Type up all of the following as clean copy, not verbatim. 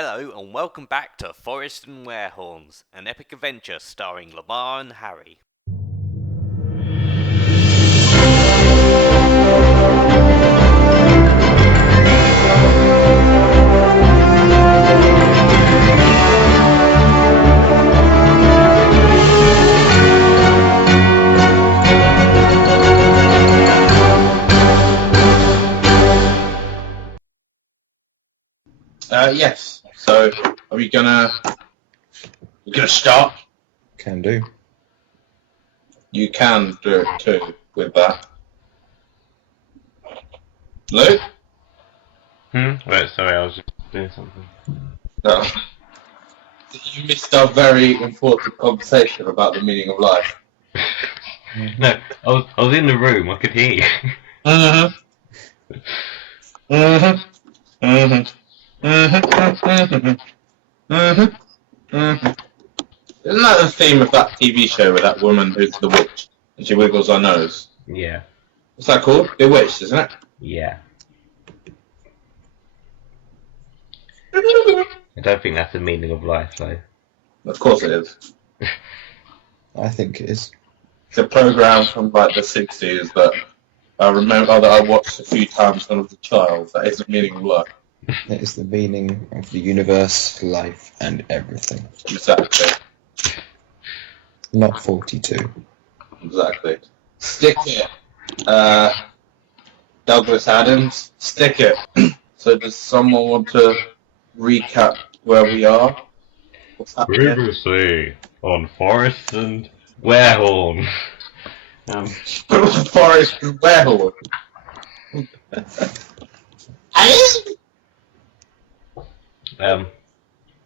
Hello and welcome back to Forest and Werehorns, an epic adventure starring Lamarr and Harry. Yes. So, are we gonna start? Can do. You can do it too with that. Luke? Right, sorry, I was just doing something. No. You missed our very important conversation about the meaning of life. No, I was in the room, I could hear you. Isn't that the theme of that TV show with that woman who's the witch and she wiggles her nose? Yeah. What's that called? Bewitched, isn't it? Yeah. I don't think that's the meaning of life, though. Of course it is. I think it is. It's a program from like the 60s that I remember that I watched a few times when I was a child. That is the meaning of life. It is the meaning of the universe, life, and everything. Exactly. Not 42. Exactly. Stick it. Douglas Adams, stick it. So does someone want to recap where we are? What's happening? Previously on Forest and Werehorns. Forest and Werehorns.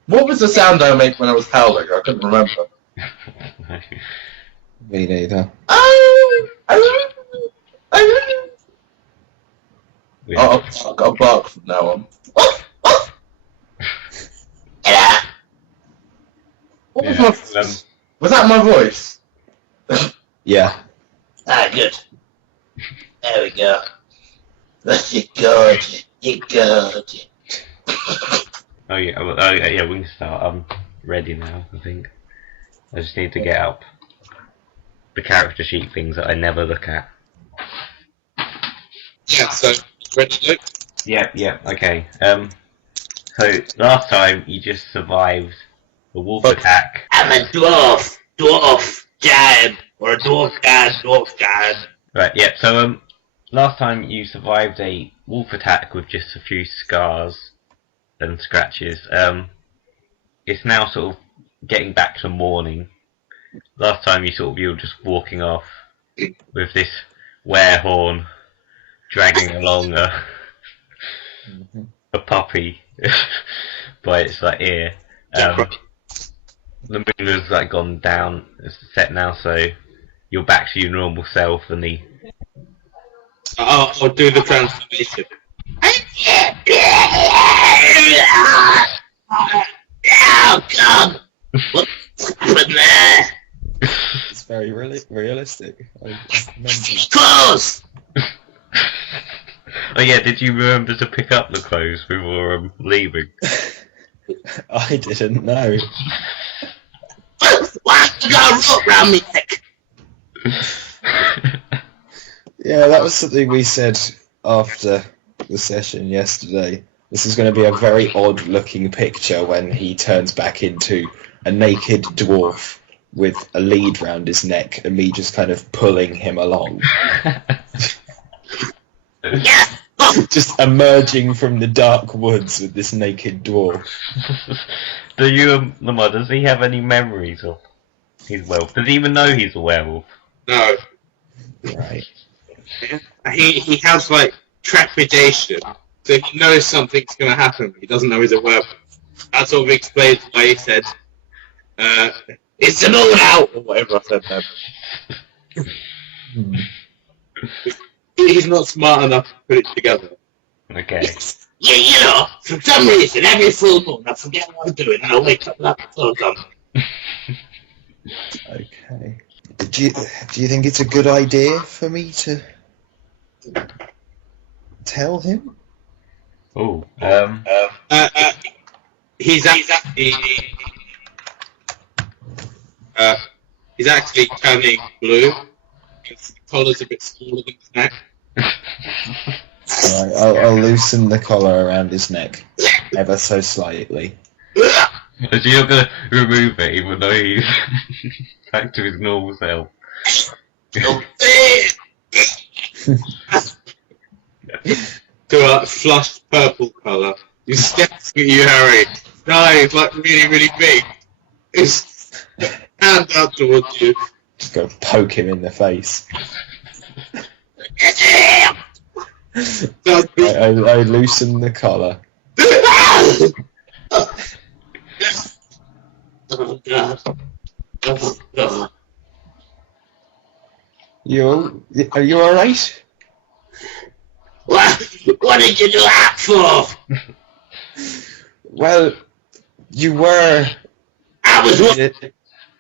What was the sound I made when I was howling? I couldn't remember. Me neither. I'll bark from now on. What was my voice? Was that my voice? Yeah. Ah, good. There we go. You're good. You're good. Oh yeah, we can start. I'm ready now, I think. I just need to get up the character sheet things that I never look at. Yeah, so, ready to go? Yeah, okay. So last time you just survived the wolf attack. I'm a dwarf. Dwarf. Giant. Or a dwarf guard. Right, yeah, so last time you survived a wolf attack with just a few scars and scratches. It's now sort of getting back to morning. Last time you were just walking off with this werehorn dragging along a puppy by its ear. The moon has gone down, it's set now, so you're back to your normal self and the... I'll do the transformation. Oh, God. What's happened there? It's very realistic. I remember. Close. Oh yeah, did you remember to pick up the clothes before leaving? I didn't know. Why you got a rope round me neck? Yeah, that was something we said after the session yesterday. This is going to be a very odd-looking picture when he turns back into a naked dwarf with a lead round his neck and me just kind of pulling him along. Yeah. Just emerging from the dark woods with this naked dwarf. Lamarr, does he have any memories of his werewolf? Does he even know he's a werewolf? No. Right. He has trepidation, so he knows something's going to happen, but he doesn't know he's a werewolf. That sort of explains why he said, "It's an all out," or whatever I said then. He's not smart enough to put it together. Okay. Yeah, you know, for some reason, every full moon, I forget what I'm doing, and I wake up like a full gun. Okay. Do you think it's a good idea for me to tell him? Oh, he's actually turning blue. His collar's a bit smaller than his neck. Alright, I'll loosen the collar around his neck, ever so slightly. So you're gonna remove it even though he's back to his normal self. To a flushed purple colour. He's staring at you, Harry. No, he's like really, really big. His hand out towards you. Just go poke him in the face. I loosen the collar. Oh God. Oh God. Are you alright? What did you do that for? Well, you were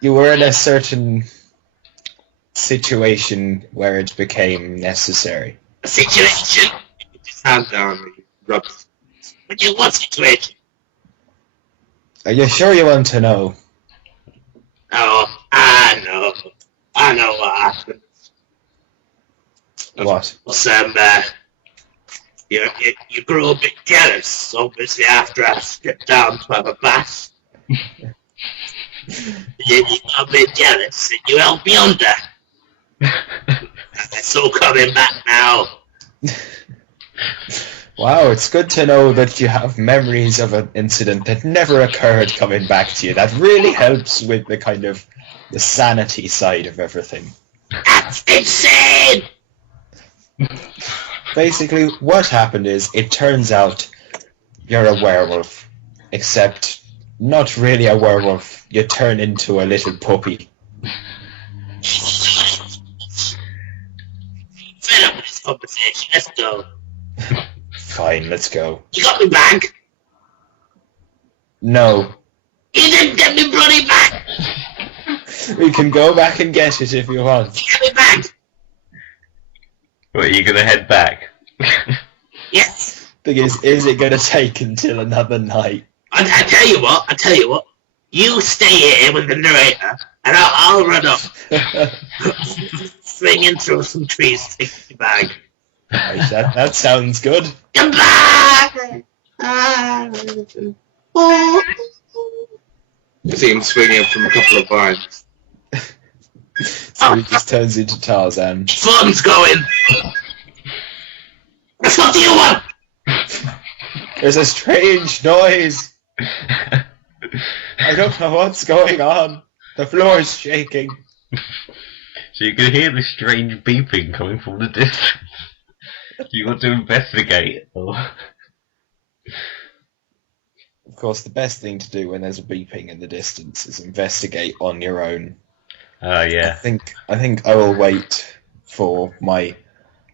in a certain situation where it became necessary. A situation? His hand down and he rubs. What situation? Are you sure you want to know? Oh, I know. I know what happened. What? You grew a bit jealous, obviously, after I stripped down to have a bath. you got a bit jealous, and you helped me under. It's all coming back now. Wow, it's good to know that you have memories of an incident that never occurred coming back to you. That really helps with the kind of the sanity side of everything. That's insane! Basically, what happened is, it turns out you're a werewolf. Except, not really a werewolf. You turn into a little puppy. Fed up with this conversation, let's go. Fine, let's go. You got me back? No. You didn't get me bloody back! We can go back and get it if you want. You get me back! What, are you gonna head back? Yes. Thing is it going to take until another night? I tell you what. You stay here with the narrator, and I'll run up. Swinging through some trees, take your bag. Right, that sounds good. Come back! You see him swinging from a couple of vines. So he just turns into Tarzan. Fun's going! What do you want? There's a strange noise. I don't know what's going on. The floor is shaking. So you can hear this strange beeping coming from the distance. Do you want to investigate? Or... Of course, the best thing to do when there's a beeping in the distance is investigate on your own. Yeah. I think I will wait for my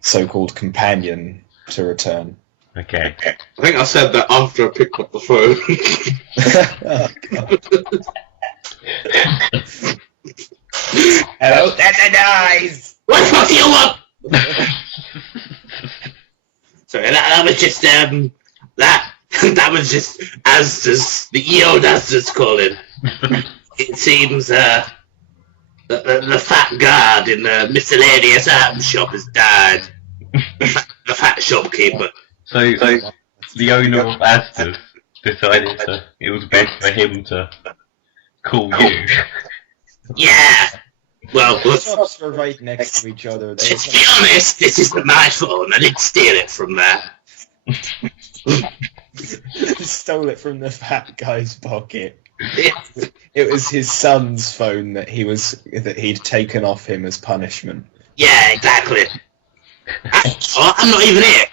so-called companion to return. Okay. I think I said that after I picked up the phone. Oh, God. Hello, guys. What do you want? Sorry, that was just that was just Asda's, the EO Asda's calling. It seems the fat guard in the miscellaneous item shop has died. The fat shopkeeper. So the owner of Asda's decided it was best for him to call you. Yeah. Well, The shops were right next to each other. They to be honest, this isn't my phone. I didn't steal it from there. stole it from the fat guy's pocket. It was his son's phone that he'd taken off him as punishment. Yeah, exactly. I'm not even here.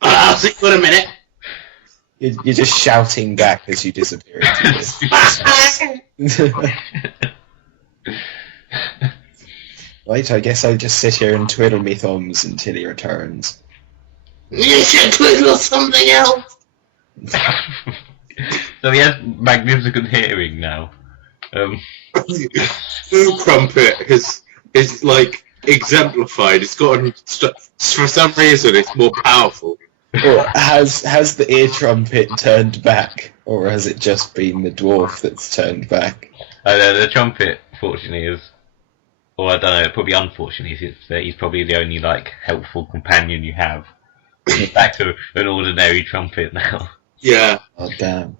I'll see you in a minute. You're just shouting back as you disappear into this. Right, I guess I'll just sit here and twiddle me thumbs until he returns. You should twiddle something else. So he has magnificent hearing now. Blue Crumpet is like exemplified. It's gotten for some reason it's more powerful. Or has the ear trumpet turned back? Or has it just been the dwarf that's turned back? The trumpet, fortunately, is... Or I don't know, probably unfortunately, he's probably the only, like, helpful companion you have. Back to an ordinary trumpet now. Yeah. Oh, damn.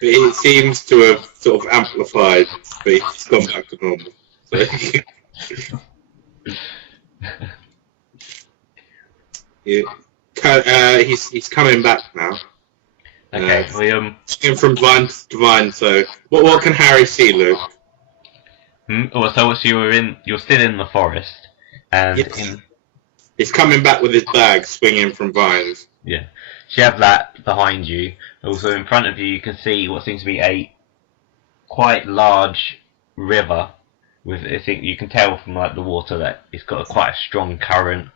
But it seems to have sort of amplified, but it's gone back to normal. So, yeah. He's coming back now. Okay, Swinging from vine to vine. So, what can Harry see, Luke? so you're still in the forest, and Yes. He's coming back with his bag, swinging from vines. yeah, so you have that behind you. Also in front of you, you can see what seems to be a quite large river. You can tell from like the water that it's got quite a strong current.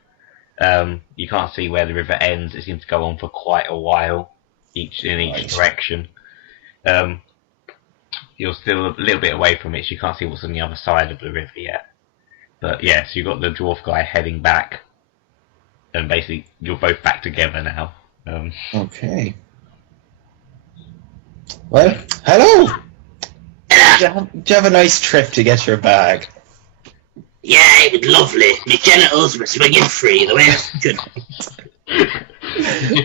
You can't see where the river ends. It seems to go on for quite a while, each direction. You're still a little bit away from it, so you can't see what's on the other side of the river yet. But yeah, so you've got the dwarf guy heading back, and basically you're both back together now. Okay. Well, hello! Did you have a nice trip to get your bag? Yeah, it was lovely. My genitals were swinging free the way I could.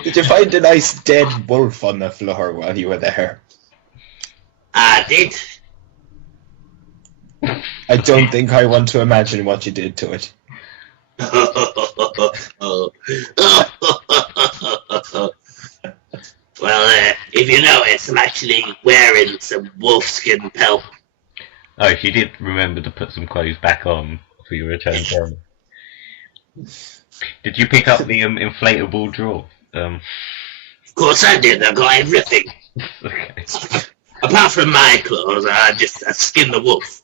Did you find a nice dead wolf on the floor while you were there? I did. I don't think I want to imagine what you did to it. Well, if you notice, I'm actually wearing some wolfskin pelt. Oh, if you did remember to put some clothes back on for your return home. Did you pick up the inflatable drawer? Of course I did. I got everything. Okay. Apart from my clothes, I skinned the wolf.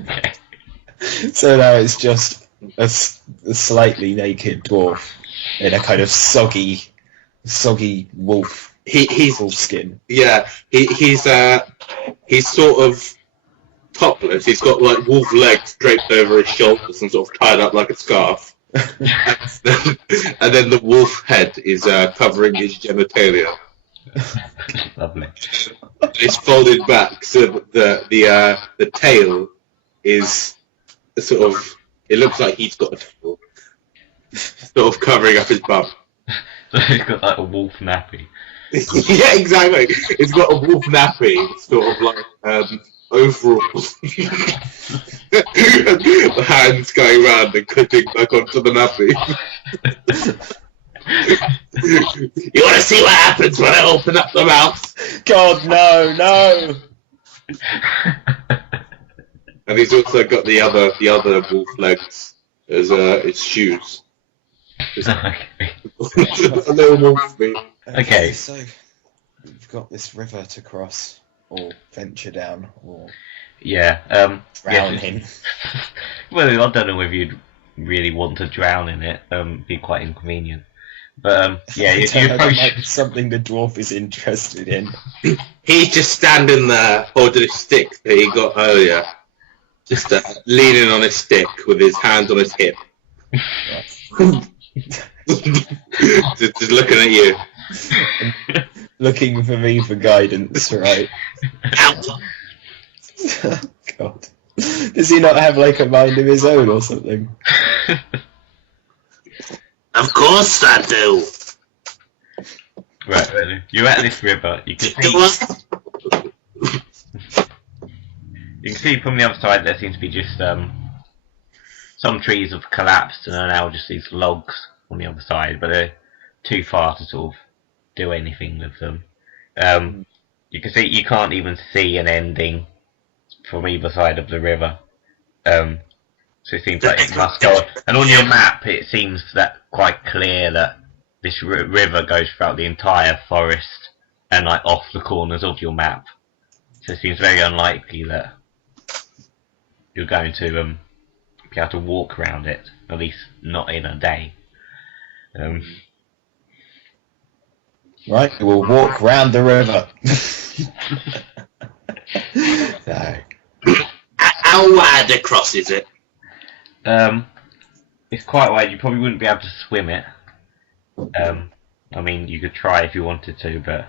Okay. So now it's just a slightly naked dwarf in a kind of soggy wolf skin. Yeah, he's sort of topless. He's got like wolf legs draped over his shoulders and sort of tied up like a scarf. And then the wolf head is covering his genitalia. Lovely. It's folded back so that the tail is sort of. It looks like he's got a tail, sort of covering up his bum. So he's got like a wolf nappy. Yeah, exactly. It's got a wolf nappy, sort of like overalls. The hands going round and clipping back onto the nappy. You want to see what happens when I open up the mouth? God, no! And he's also got the other wolf legs as its shoes. Okay. A little wolf feet. Okay. So we've got this river to cross, or venture down, or Yeah. drown yes, in. Well, I don't know whether you'd really want to drown in it. Be quite inconvenient. But yeah, you That approach. might be something the dwarf is interested in. He's just standing there holding his stick that he got earlier. Just leaning on his stick with his hands on his hip. just looking at you. Looking for me for guidance, right? Out. God. Does he not have like a mind of his own or something? Of course I do. Right, you're at this river. You can see from the other side there seems to be just some trees have collapsed and are now just these logs on the other side, but they're too far to sort of do anything with them. You can see you can't even see an ending from either side of the river. So it seems like it must go on. And on your map, it seems that quite clear that this river goes throughout the entire forest and like off the corners of your map. So it seems very unlikely that you're going to be able to walk around it, at least not in a day. Right, we'll walk round the river. No. How wide across is it? It's quite wide. You probably wouldn't be able to swim it. I mean, you could try if you wanted to, but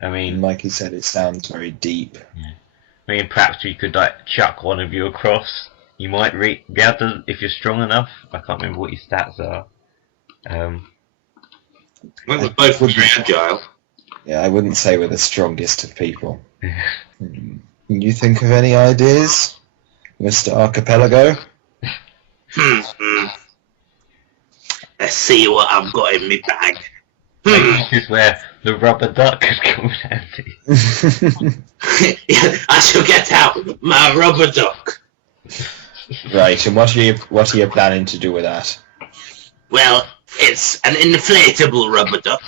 I mean, Mikey said it sounds very deep. perhaps we could like chuck one of you across. You might be able to if you're strong enough. I can't remember what your stats are. Well, we're both very agile. Yeah, I wouldn't say we're the strongest of people. You think of any ideas, Mr. Archipeligo? Let's see what I've got in my bag. This is where the rubber duck could come in handy. I shall get out my rubber duck. Right, and what are you planning to do with that? Well, it's an inflatable rubber duck.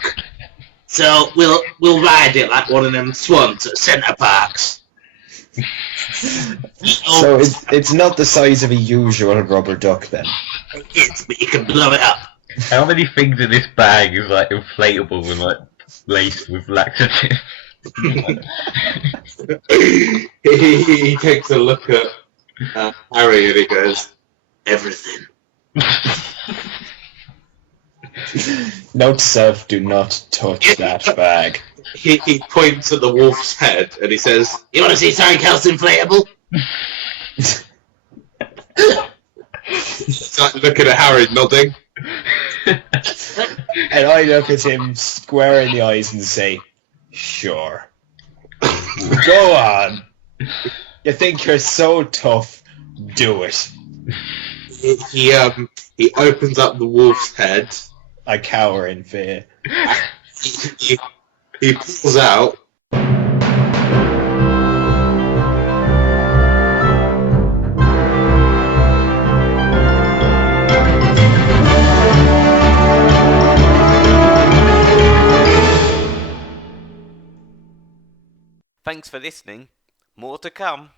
So we'll ride it like one of them swans at centre parks. So it's not the size of a usual rubber duck then? It's, but you can blow it up. How many things in this bag is like inflatable and like laced with laxative? He takes a look at Harry and he goes, Everything. Note self, do not touch that bag. He points at the wolf's head and he says, You want to see something else inflatable? he's like looking at Harry, nodding. And I look at him square in the eyes and say, sure. Go on. You think you're so tough, do it. He opens up the wolf's head. I cower in fear. He pulls out. Thanks for listening. More to come.